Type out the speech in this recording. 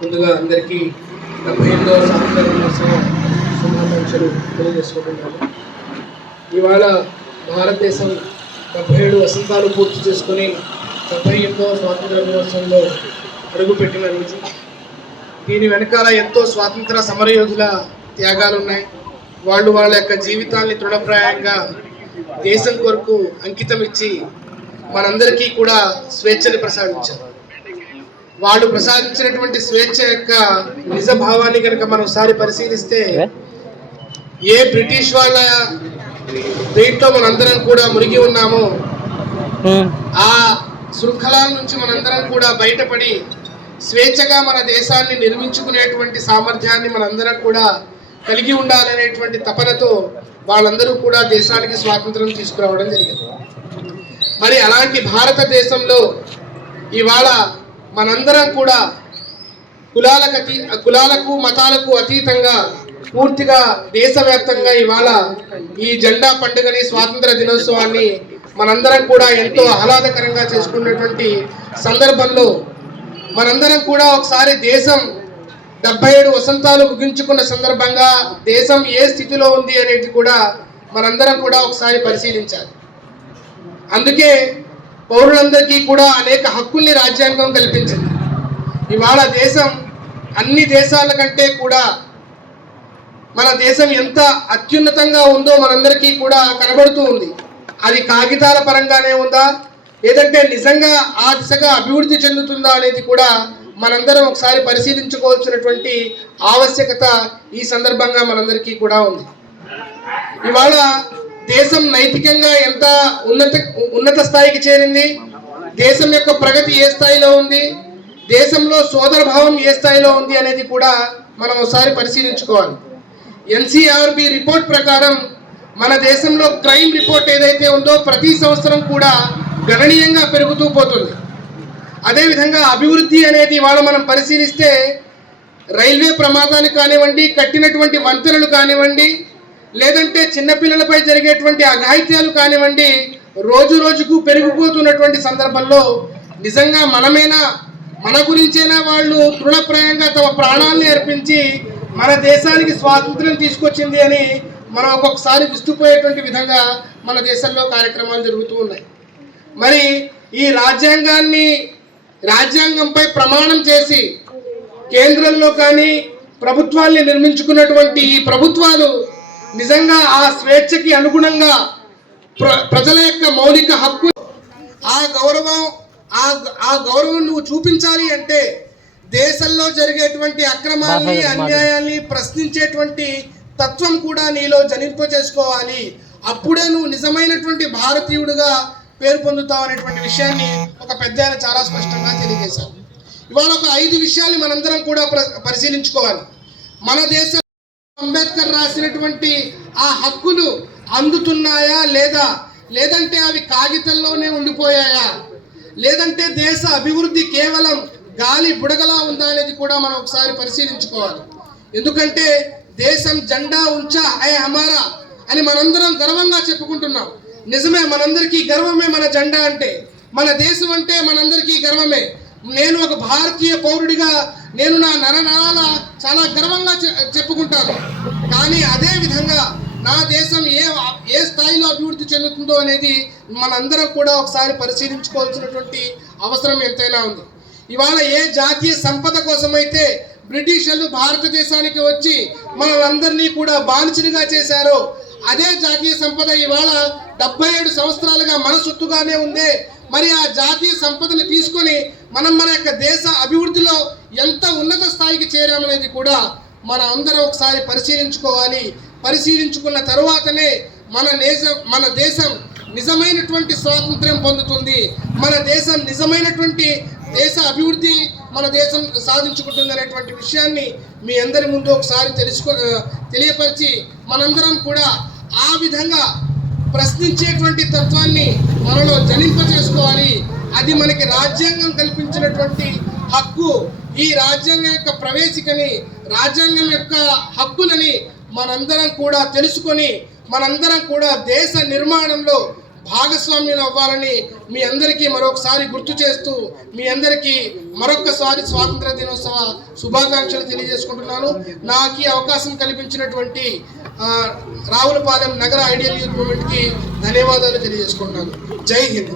ముందుగా అందరికీ 78వ స్వాతంత్ర దినోత్సవ శుభాకాంక్షలు తెలియజేసుకుంటున్నాను. ఇవాళ భారతదేశం 77 వసంతాలు పూర్తి చేసుకుని 78వ స్వాతంత్ర దినోత్సవంలో అడుగుపెట్టిన రోజు. దీని వెనకాల ఎంతో స్వాతంత్ర సమరయోధుల త్యాగాలు ఉన్నాయి. వాళ్ళు వాళ్ళ యొక్క జీవితాన్ని తృణప్రాయంగా దేశం కొరకు అంకితం ఇచ్చి మనందరికీ కూడా స్వేచ్ఛని ప్రసాదించారు. వాళ్ళు ప్రసాదించినటువంటి స్వేచ్ఛ యొక్క నిజ భావాన్ని కనుక మనం ఒకసారి పరిశీలిస్తే, ఏ బ్రిటిష్ వాళ్ళ దీంట్లో మనందరం కూడా మునిగి ఉన్నామో ఆ శృంఖలాల నుంచి మనందరం కూడా బయటపడి స్వేచ్ఛగా మన దేశాన్ని నిర్మించుకునేటువంటి సామర్థ్యాన్ని మనందరం కూడా కలిగి ఉండాలనేటువంటి తపనతో వాళ్ళందరూ కూడా దేశానికి స్వాతంత్రం తీసుకురావడం జరిగింది. మరి అలాంటి భారతదేశంలో ఇవాళ మనందరం కూడా కులాలకు మతాలకు అతీతంగా పూర్తిగా దేశవ్యాప్తంగా ఇవాళ ఈ జెండా పండుగని, స్వాతంత్ర దినోత్సవాన్ని మనందరం కూడా ఎంతో ఆహ్లాదకరంగా చేసుకున్నటువంటి సందర్భంలో మనందరం కూడా ఒకసారి దేశం 77 వసంతాలు ముగించుకున్న సందర్భంగా దేశం ఏ స్థితిలో ఉంది అనేది కూడా మనందరం కూడా ఒకసారి పరిశీలించాలి. అందుకే పౌరులందరికీ కూడా అనేక హక్కుల్ని రాజ్యాంగం కల్పించింది. ఇవాళ దేశం అన్ని దేశాల కంటే కూడా మన దేశం ఎంత అత్యున్నతంగా ఉందో మనందరికీ కూడా కనబడుతూ ఉంది. అది కాగితాల పరంగానే ఉందా, లేదంటే నిజంగా ఆ దిశగా అభివృద్ధి చెందుతుందా అనేది కూడా మనందరం ఒకసారి పరిశీలించుకోవాల్సినటువంటి ఆవశ్యకత ఈ సందర్భంగా మనందరికీ కూడా ఉంది. ఇవాళ దేశం నైతికంగా ఎంత ఉన్నత స్థాయికి చేరింది, దేశం యొక్క ప్రగతి ఏ స్థాయిలో ఉంది, దేశంలో సోదర భావం ఏ స్థాయిలో ఉంది అనేది కూడా మనం ఒకసారి పరిశీలించుకోవాలి. ఎన్సీఆర్బి రిపోర్ట్ ప్రకారం మన దేశంలో క్రైమ్ రిపోర్ట్ ఏదైతే ఉందో ప్రతి సంవత్సరం కూడా గణనీయంగా పెరుగుతూ పోతుంది. అదేవిధంగా అభివృద్ధి అనేది ఇవాళ మనం పరిశీలిస్తే రైల్వే ప్రమాదాలు కానివ్వండి, కట్టినటువంటి వంతెనలు కానివ్వండి, లేదంటే చిన్నపిల్లలపై జరిగేటువంటి అఘాయిత్యాలు కానివ్వండి, రోజు రోజుకు పెరిగిపోతున్నటువంటి సందర్భంలో నిజంగా మన గురించైనా వాళ్ళు తృణప్రాయంగా తమ ప్రాణాలను అర్పించి మన దేశానికి స్వాతంత్ర్యం తీసుకొచ్చింది అని మనం ఒక్కొక్కసారి విస్తుపోయేటువంటి విధంగా మన దేశంలో కార్యక్రమాలు జరుగుతూ ఉన్నాయి. మరి ఈ రాజ్యాంగంపై ప్రమాణం చేసి కేంద్రంలో కానీ ప్రభుత్వాల్ని నిర్మించుకున్నటువంటి ఈ ప్రభుత్వాలు నిజంగా ఆ స్వేచ్ఛకి అనుగుణంగా ప్రజల యొక్క మౌలిక హక్కు ఆ గౌరవం నువ్వు చూపించాలి అంటే దేశంలో జరిగేటువంటి అక్రమాన్ని, అన్యాయాన్ని ప్రశ్నించేటువంటి తత్వం కూడా నీలో జనింపజేసుకోవాలి. అప్పుడే నువ్వు నిజమైనటువంటి భారతీయుడిగా పేరు పొందుతావు అనేటువంటి విషయాన్ని ఒక పెద్ద ఆయన చాలా స్పష్టంగా తెలియజేశారు. ఇవాళ ఒక 5 విషయాలు మనందరం కూడా పరిశీలించుకోవాలి. మన దేశం అంబేద్కర్ రాసినటువంటి ఆ హక్కులు అందుతున్నాయా లేదంటే అవి కాగితంలోనే ఉండిపోయాయా, లేదంటే దేశ అభివృద్ధి కేవలం గాలి బుడగలా ఉందా అనేది కూడా మనం ఒకసారి పరిశీలించుకోవాలి. ఎందుకంటే దేశం జెండా ఉంచా హై హమారా అని మనందరం గర్వంగా చెప్పుకుంటున్నాం. నిజమే, మనందరికీ గర్వమే మన జెండా అంటే, మన దేశం అంటే మనందరికీ గర్వమే. నేను ఒక భారతీయ పౌరుడిగా నేను నా నరనరాల చాలా గర్వంగా చెప్పుకుంటాను. కానీ అదే విధంగా నా దేశం ఏ స్థాయిలో అభివృద్ధి చెందుతుందో అనేది మనందరం కూడా ఒకసారి పరిశీలించుకోవాల్సినటువంటి అవసరం ఎంతైనా ఉంది. ఇవాళ ఏ జాతీయ సంపద కోసమైతే బ్రిటిషర్లు భారతదేశానికి వచ్చి మనలందరినీ కూడా బానిసలుగా చేశారో అదే జాతీయ సంపద ఇవాళ 77 సంవత్సరాలుగా మన సొత్తుగానే ఉంది. మరి ఆ జాతీయ సంపదను తీసుకొని మన యొక్క దేశ అభివృద్ధిలో ఎంత ఉన్నత స్థాయికి చేరామనేది కూడా మన అందరం ఒకసారి పరిశీలించుకోవాలి. పరిశీలించుకున్న తరువాతనే మన దేశం నిజమైనటువంటి స్వాతంత్ర్యం పొందుతుంది. మన దేశం నిజమైనటువంటి దేశ అభివృద్ధి మన దేశం సాధించుకుంటుంది అనేటువంటి విషయాన్ని మీ అందరి ముందు ఒకసారి తెలియపరిచి మనందరం కూడా ఆ విధంగా ప్రశ్నించేటువంటి తత్వాన్ని మనలో జనింపజేసుకోవాలి. అది మనకి రాజ్యాంగం కల్పించినటువంటి హక్కు. ఈ రాజ్యాంగం యొక్క ప్రవేశికని, రాజ్యాంగం యొక్క హక్కులని మనందరం కూడా తెలుసుకొని మనందరం కూడా దేశ నిర్మాణంలో భాగస్వామ్యులు అవ్వాలని మీ అందరికీ మరొకసారి గుర్తు చేస్తూ మీ అందరికీ మరొకసారి స్వాతంత్ర దినోత్సవ శుభాకాంక్షలు తెలియజేసుకుంటున్నాను. నాకు ఈ అవకాశం కల్పించినటువంటి రావులపాలెం నగర ఐడియల్ యూత్ మూవ్మెంట్కి ధన్యవాదాలు తెలియజేసుకుంటున్నాను. జై హింద్.